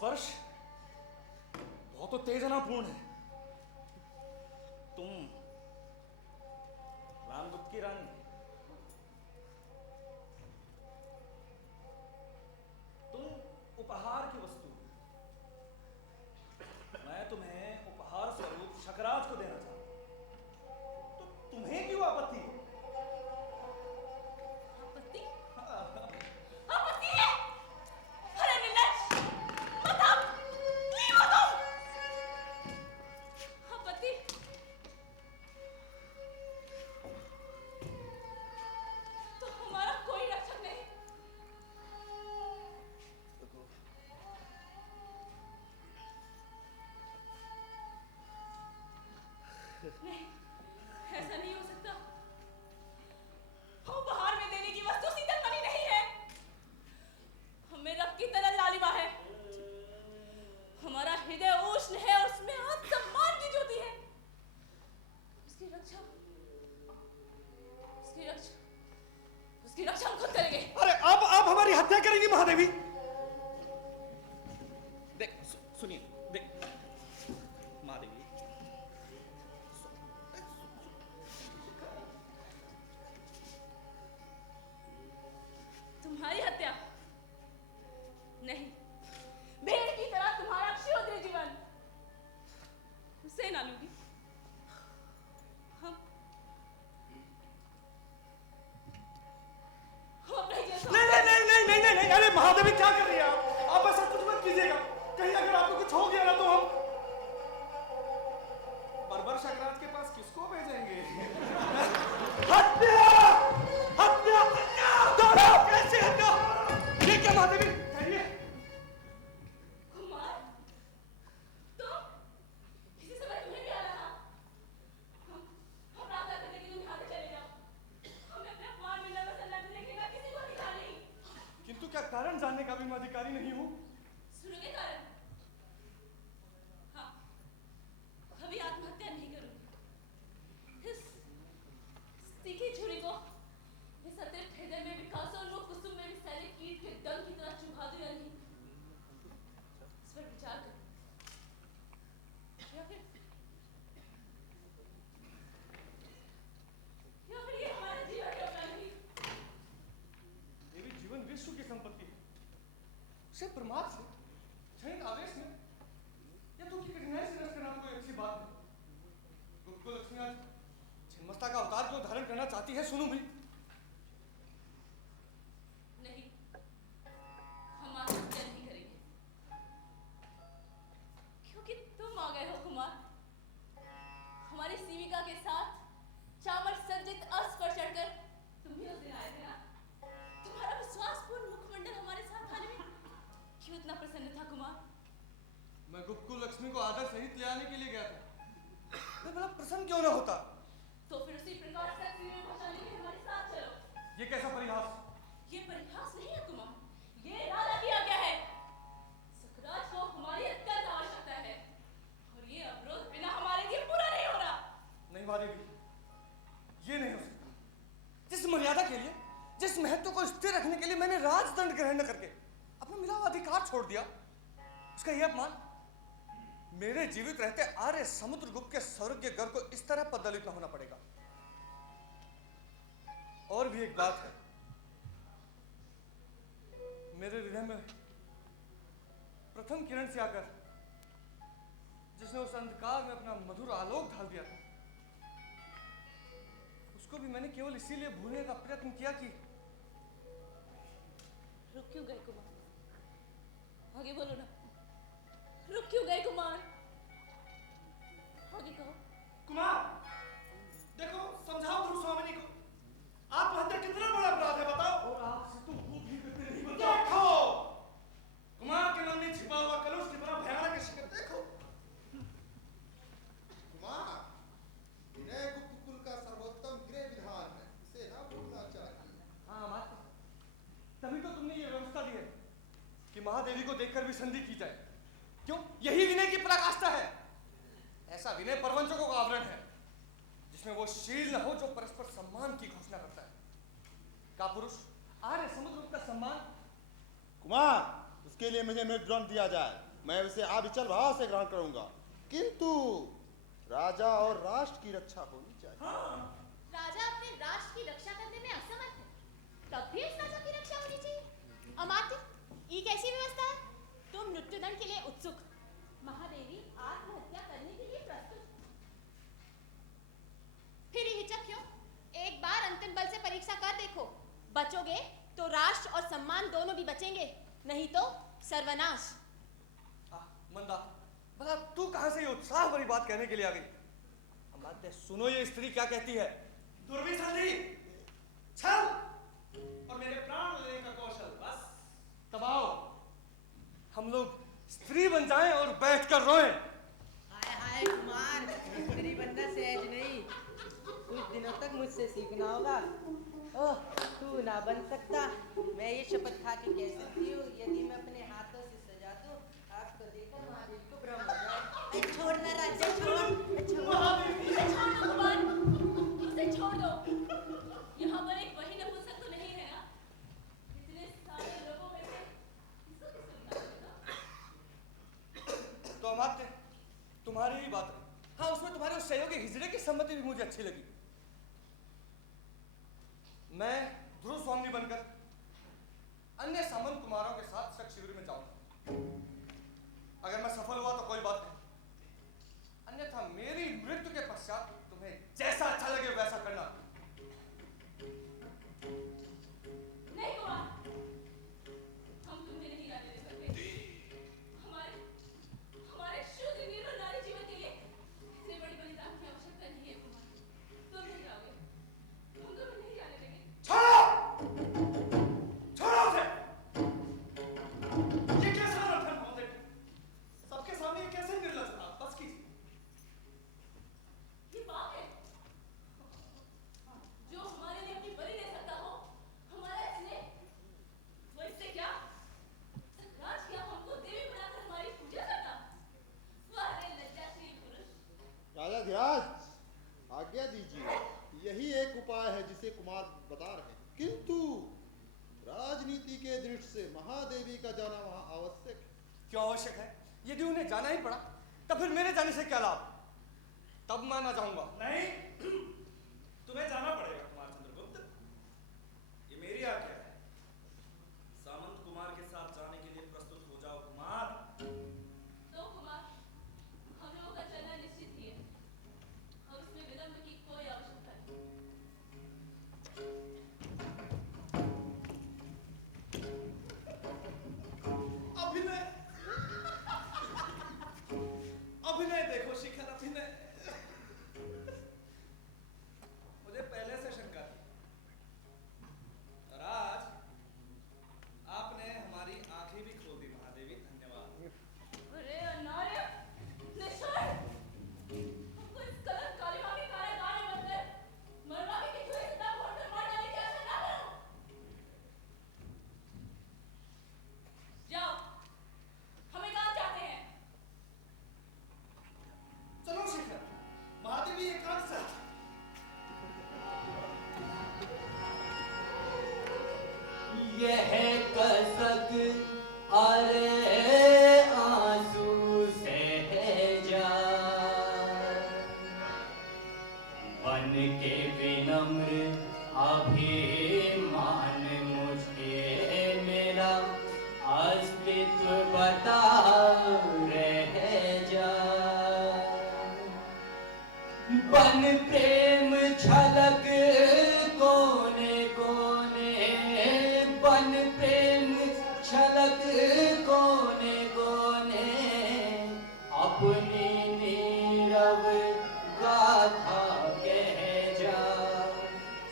स्पर्श बहुत उत्तेजनापूर्ण है। तुम रामदूत की रानी, तुम उपहार की वस्तु। मैं तुम्हें उपहार स्वरूप शकराज को देना चाहता हूं, तो तुम्हें क्यों आपत्ति है? आपत्ति? आपत्ति है? अरे निर्लज्ज! मतलब नहीं हो तुम! आपत्ति? तो हमारा कोई रक्षक नहीं। नहीं, ऐसा नहीं हो सकता। उपहार में देने की वस्तु शीतल मणि नहीं है। हमें रक्त की तरह लालिमा है। हमारा हृदय उष्ण है और उसमें आत्मसम्मान की ज्योति है। उसकी रक्षा हम खुद करेंगे। अरे अब हमारी हत्या करेंगी महादेवी? देख सुनिए, देख महादेवी, तुम्हारी हत्या नहीं, भेड़ की तरह तुम्हारा क्षुद्र जीवन उसे ना लूंगी। हम नहीं, अरे महादेवी क्या कर रही है आप ऐसा कुछ मत कीजिएगा। कहीं अगर आपको कुछ हो गया ना तो हम बर्बर शकराज के पास किसको भेजेंगे? हत्या! हत्या! हत्या! कैसे हत्या? ये क्या महादेवी? कहिए। कुमार, तुम किसी समय तुम्हें भी आना था। हम प्रार्थना करने के लिए यहाँ से चले जाओ। हमें अपने अपमान में नर्वस करने के लिए किसी को अधिकार नहीं। किंतु क्या कारण जानने का भी मैं अधिकारी नहीं हूँ? सुनोगे कारण? हाँ, कभी आत्महत्या नहीं करूंगी। इस तीखी छुरी को इस अतिरिक्त हृदय में विकासोन्मुख कुसुम में विसैले कीट के दम की तरह चुभा दूं या नहीं, इस पर विचार करो। या फिर ये हमारे जीवन का अपना नहीं। देवी, जीवन विश्व की संपत्ति है। उसे प्रमाद से, क्षणिक आवेश में या दुख की कठिनाई से नष्ट करना कोई अच्छी बात नहीं। गुप्त लक्ष्मी आज छिन्नमस्ता का अवतार क्यों धारण करना चाहती है, सुनूं भी? नहीं, हम आत्महत्या नहीं करेंगे, क्योंकि तुम आ गए हो कुमार। हमारी सीमिका के साथ चावल सज्जित अस्त्र पर चढ़कर तुम ही उस दिन आए थे ना। तुम्हारा विश्वासपूर्ण मुखमंडल हमारे साथ आने में क्यों इतना प्रसन्न था कुमार? मैं गुप्त लक्ष्मी को आदर सहित ले आने के लिए गया था। मैं भला प्रसन्न क्यों ना होता? तो फिर उसी प्रकार से में पहुंचाने के लिए हमारे साथ चलो। ये कैसा परिहास? ये परिहास नहीं है कुमार, ये राजा की आज्ञा है। सकराज को हमारी अत्यंत आवश्यकता है और ये अवरोध बिना हमारे लिए पूरा नहीं हो रहा। नहीं महादेवी, ये नहीं हो सकता। जिस मर्यादा के लिए, जिस महत्व को स्थिर रखने के लिए मैंने राजदंड ग्रहण करके अपना मिला हुआ अधिकार छोड़ दिया, उसका यह अपमान मेरे जीवित रहते आर्य समुद्रगुप्त के सौरज्ञ गर्व को इस तरह पददलित न होना पड़ेगा। और भी एक बात है, मेरे हृदय में प्रथम किरण से आकर जिसने उस अंधकार में अपना मधुर आलोक ढाल दिया था, उसको भी मैंने केवल इसीलिए भूलने का प्रयत्न किया कि रुक क्यों गए कुमार? आगे बोलो ना, रुक क्यों गए कुमार? आगे कहो। कुमार, देखो, समझाओ ध्रुव स्वामिनी को। आत्महत्या कितना बड़ा अपराध है बताओ? और आपसे तो वो भी करते नहीं बताओ। देखो, कुमार के मन में छिपा हुआ कलुष कितना भयानक शिकार देखो। कुमार, विनय गुप्त कुल का सर्वोत्तम गृह विधान है, इसे ना भूलना चाहिए। हाँ माता, तभी तो तुमने ये व्यवस्था दी है कि महादेवी को देखकर भी संधि की जाए। क्यों? यही विनय की पराकाष्ठा है। ऐसा विनय परवंशकों का आवरण है जिसमें वो शील न हो जो परस्पर सम्मान की घोषणा करता है। का पुरुष आर्य समुद्र का सम्मान? कुमार, उसके लिए मुझे मृत्युदंड दिया जाए। मैं उसे अविचल भाव से ग्रहण करूंगा, किंतु राजा और राष्ट्र की रक्षा होनी चाहिए। राजा अपने राष्ट्र की रक्षा करने में असमर्थ है, तब भी इस राजा की रक्षा होनी चाहिए। अमात्य, ये कैसी व्यवस्था है? तुम मृत्युदंड के लिए उत्सुक, महादेवी आत्महत्या करने के लिए प्रस्तुत, फिर ये हिचक क्यों? एक बार अंतिम बल से परीक्षा कर देखो, बचोगे तो राष्ट्र और सम्मान दोनों भी बचेंगे, नहीं तो सर्वनाश। मंदा, भला तू कहां से ये उत्साह भरी बात कहने के लिए आ गई? अमात्य सुनो, ये स्त्री क्या कहती है। दुर्विसंधि, छल और मेरे प्राण लेने का कौशल, बस। तब आओ हम लोग स्त्री बन जाएं और बैठकर रोएं। हाय हाय कुमार, स्त्री बनना सहज नहीं, कुछ दिनों तक मुझसे सीखना होगा। ओह, तू ना बन सकता। मैं ये शपथ खा के कह सकती हूँ, यदि मैं अपने हाथों से सजा दूं, आपको देखकर महादेव को भ्रम हो जाए। छोड़ना राजा, छोड़। उसे छोड़ दो कुमार, उसे छोड़ दो। यहाँ पर एक वही नपुंसक तो नहीं है ना? इतने सारे लोगों में से किसको सुनना होगा? तो अमात्य तुम्हारी ही बात है। हाँ, उसमें तुम्हारे उस सहयोगी हिजड़े की सम्मति भी मुझे अच्छी लगी। मैं ध्रुव स्वामी बनकर अन्य सामंत कुमारों के साथ शक शिविर में जाऊंगा। अगर मैं सफल हुआ तो कोई बात नहीं, अन्यथा मेरी मृत्यु के पश्चात तुम्हें जैसा अच्छा लगे वैसा करना। नहीं कुमार, हम तुम्हें नहीं जाने दे सकते। हमारे शुद्ध निर्मल नारी जीवन के लिए इतनी बड़ी बलिदान की आवश्यकता नहीं है कुमार। तुम नहीं जाओगे, हम तुम्हें नहीं जाने देंगे। छोड़ो, छोड़ो उसे। ये कैसा नौटंक होते? सबके सामने ये कैसे निर्लज था? बस कीजिए। ये पाप है। जो हमारे लिए अपनी बलि दे सकता हो, हमारा इसलिए, वो इससे क्या? सतराज क्या हमको देवी बनाकर हमारी पूजा करता? वाह रे लज्जाशील पुरुष। राजा धीराज, आज्ञा दीजिए। यही एक उपाय है जिसे कुमार बता रहे हैं, किंतु राजनीति के दृष्टि से महादेवी का जाना वहां आवश्यक है। क्यों आवश्यक है? यदि उन्हें जाना ही पड़ा तब फिर मेरे जाने से क्या लाभ? तब मैं ना जाऊंगा। नहीं, तुम्हें जाना पड़ेगा कुमार चंद्रगुप्त। ये मेरी आज्ञा है। सामंत कुमार के साथ जाने के लिए प्रस्तुत हो जाओ कुमार। तो कुमार, हम लोगों का चलना निश्चित ही है और उसमें विलंब की कोई आवश्यकता नहीं। अभिनय, अभिनय देखो शिखर, अभिनय। मुझे पहले से शंका थी और आज आपने हमारी आंखें भी खोल दी महादेवी, धन्यवाद। अरे अनार्य, निश्चय, हमको इस कलंक कालिमा के कारागार में बंद मरवा के किसी इतना घोटकर मार डालने की आशा ना करो। जाओ, हमें कहाँ जाते हैं? चलो शिखर, महादेवी एकांत से। यह कसक अरे आंसू सहजा, बन के विनम्र अभिमान मुझे मेरा अस्तित्व बता रह जा। बन प्रेम छलक कोने कोने, बन प्रेम छलक कोने कोने, अपनी नीरव गाथा कह जा।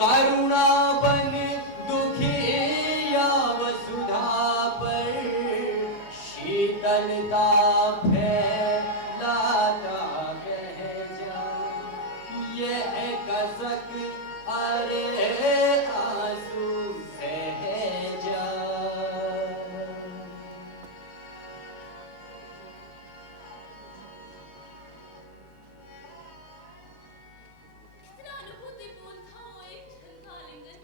करुणा बन दुखिया वसुधा पर, शीतलता फैलाता कह जा। यह कसक अरे आंसू सहजा। कितना अनुभूतिपूर्ण था वो एक क्षण का आलिंगन।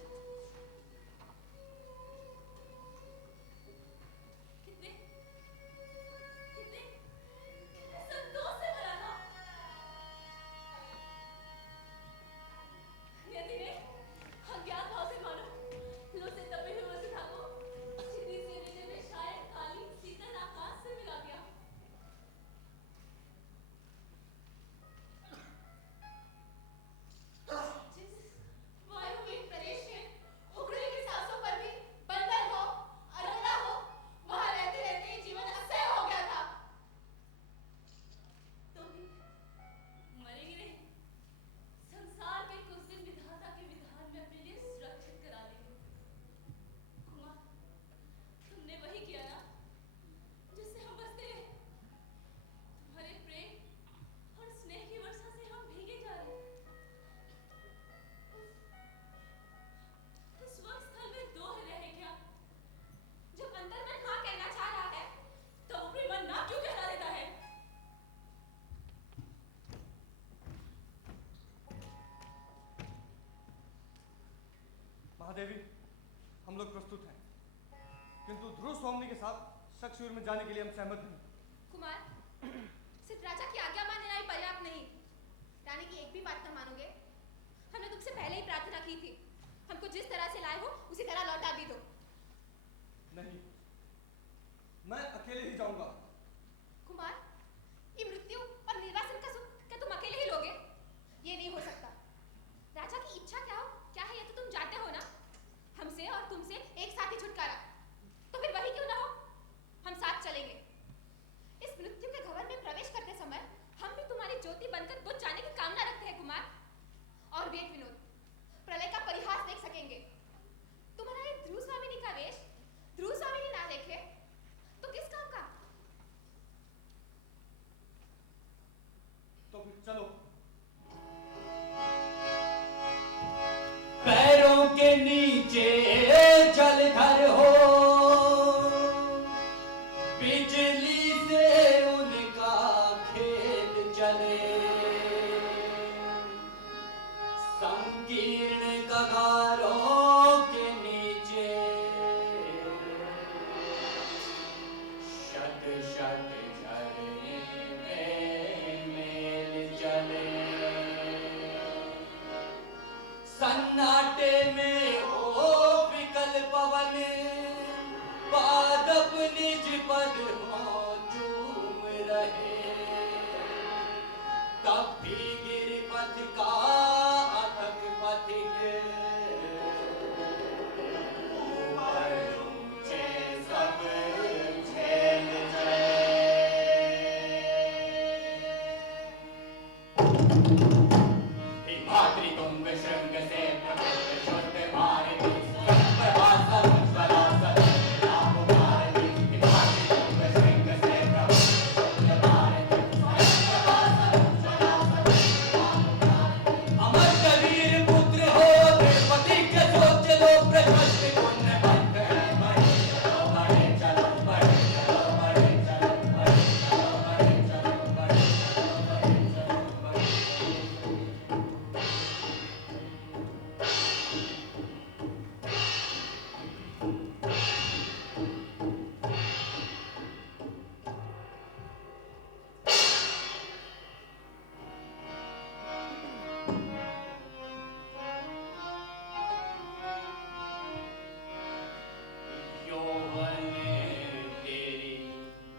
महादेवी, हम लोग प्रस्तुत हैं, किंतु ध्रुव स्वामी के साथ शक्शिविर में जाने के लिए हम सहमत नहीं। कुमार, सिर्फ राजा की आज्ञा मानना ही पर्याप्त नहीं। रानी की एक भी बात न मानोगे? हमने तुमसे पहले ही प्रार्थना की थी, हमको जिस तरह से लाए हो उसी तरह लौटा भी दो। नहीं, मैं अकेले ही जाऊंगा। कुमार, ये मृत्यु और निर्वासन का सुख क्या तुम अकेले ही लोगे? ये नहीं हो सकता। राजा की इच्छा क्या है ये तो तुम जानते हो ना। हमसे और तुमसे एक साथ ही छुटकारा, तो फिर वही क्यों ना हो, हम साथ चलेंगे। इस मृत्यु के घवर में प्रवेश करते समय हम भी तुम्हारी ज्योति बनकर बुझ जाने की कामना रखते हैं कुमार। और वेद विनोद, प्रलय का परिहास देख सकेंगे। तुम्हारा ये ध्रुव स्वामिनी का वेश ध्रुव स्वामिनी ना देखे तो किस काम का? तो फिर चलो। पैरों के नीचे जलधर हो, बिजली से उनका खेल चले, संकीर्ण कगारों के नीचे शत शत झरने में मेल चले, सन्नाटे में हो विकल पवन, पादप निज पद हो चूम रहे, तब भी गिर पथ का अथक पथिक, ऊपर ऊंचे सब झेल चले। हिमाद्रि तुंग श्रृंग से प्रबुद्ध शुद्ध भारती, प्रभासन सरासन नाम भारती। हिमाद्रि तुंग श्रृंग से प्रबुद्ध शुद्ध भारती, प्रभासन सरासन नाम भारती। अमर कबीर पुत्र हो द्रौपदी के सोच लो, प्रशस्त पुण्य भक्त है, बढ़े चलो बढ़े चलो बढ़े चलो बढ़े चलो बढ़े चलो बढ़े चलो बढ़े चलो बढ़े चलो बढ़े चलो। यौवन तेरी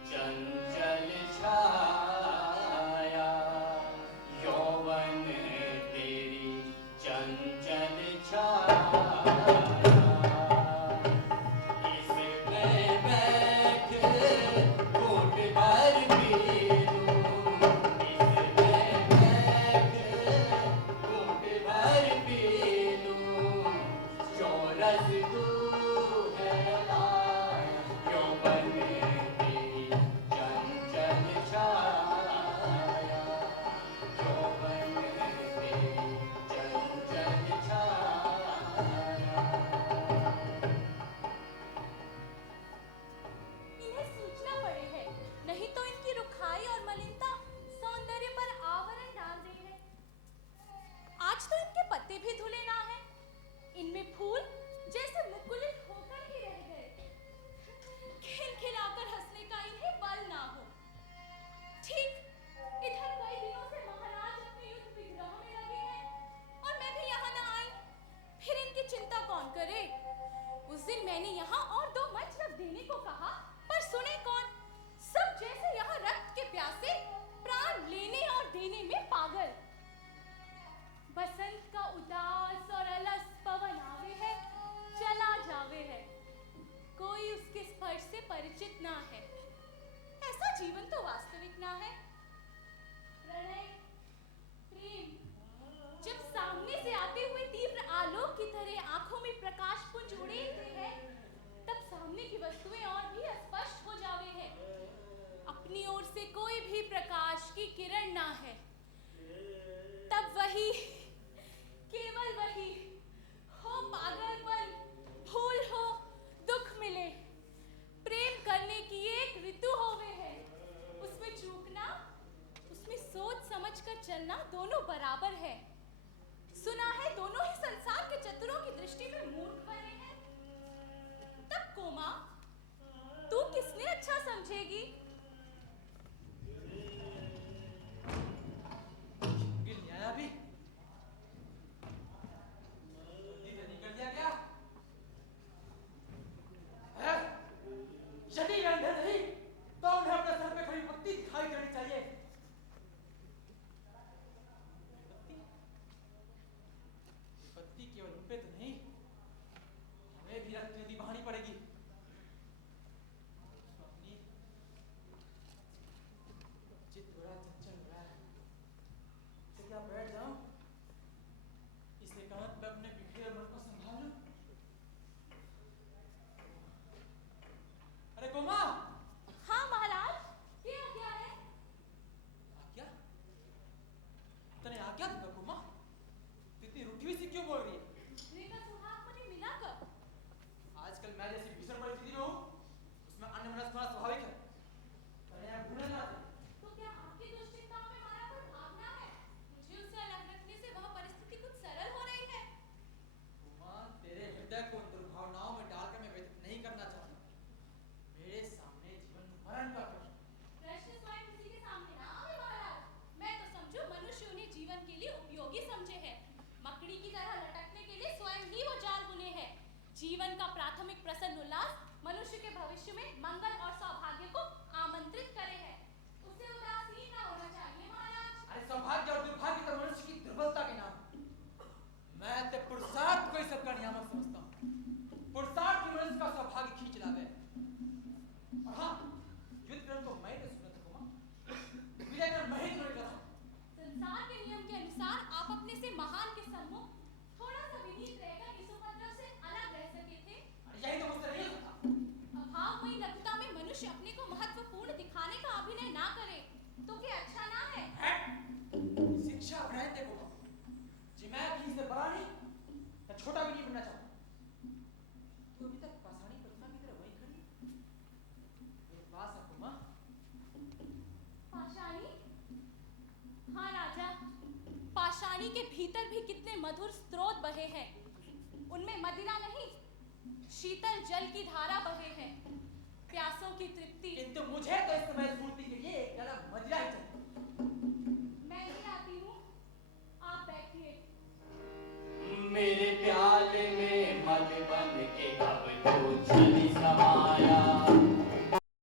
चंचल छाया, यौवन तेरी चंचल छाया, इसमें बैठ घूंट भर पी लूं, इसमें बैठ घूंट भर पी लूं, चौरस तू है लाल, यौवन तेरी चंचल छाया, यौवन तेरी चंचल छाया। इन्हें सींचना पड़े है, नहीं तो इनकी रुखाई और मलिनता सौंदर्य पर आवरण डाल रही है। आज तो इनके पत्ते भी धुले ना है, इनमें फूल जैसे मुकुलित होकर ही रह गए। खिलखिलाकर हंसने का इन्हें बल ना हो। ठीक इधर कई दिनों से महाराज अपने युद्ध विग्रह में लगे हैं और मैं भी यहाँ ना आई, फिर इनकी चिंता कौन करे? उस दिन मैंने यहाँ और 2 मंच रख देने को कहा, पर सुने कौन? सब जैसे यहाँ रक्त के प्यासे, प्राण लेने और देने में पागल। बसंत का उदास और अलस पवन आवे है, चला जावे है, कोई उसके स्पर्श से परिचित ना है। ऐसा जीवन तो वास्तविक ना है। प्रणय, प्रेम जब सामने से आते हुए तीव्र आलोक की तरह आंखों में प्रकाश पुंज उड़ेलते हैं, तब सामने की वस्तुएं और भी स्पष्ट हो जावे है। अपनी ओर से कोई भी प्रकाश की किरण ना है, तब वही, केवल वही हो पागलपन, भूल हो, दुख मिले। प्रेम करने की एक ऋतु होवे है, उसमें चूकना, उसमें सोच समझ कर चलना दोनों बराबर है। सुना है दोनों ही संसार के चतुरों की दृष्टि में मूर्ख जीवन का प्राथमिक प्रसन्न उल्लास मनुष्य के भविष्य में मंगल और सौभाग्य को आमंत्रित करे है। उसे उदासीन न होना चाहिए महाराज। अरे सौभाग्य और दुर्भाग्य तो मनुष्य की दुर्बलता के नाम। मैं तो पुरुषार्थ को ही सबका नियामक समझता हूँ। पुरुषार्थ ही मनुष्य का सौभाग्य खींच लावे। और हाँ, युद्ध क्रम को मैं तो सुनत हूँ, विजय क्रम मैं ही सुनत हूँ। संसार के नियम के अनुसार आप अपने से महान के सम्मुख थोड़ा सा विनीत रहकर इस उपद्रव से अलग रह सके थे। अरे यही तो मुझसे नहीं होता। अभावमयी लघुता में मनुष्य अपने को महत्वपूर्ण दिखाने का अभिनय ना करे तो क्या अच्छा ना है? शिक्षा रहते को जी मैं भी इससे बड़ा नहीं या छोटा भी नहीं बनना चाहता। तू अभी तक पाषाणी प्रतिमा की तरह वहीं खड़ी है। मेरे पास है कुमा। पाषाणी? हाँ राजा, पाषाणी के भीतर भी कितने मधुर स्रोत बहे हैं। उनमें मदिरा नहीं, शीतल जल की धारा बहे हैं। प्यासों की तृप्ति। किंतु मुझे तो इस समय स्फूर्ति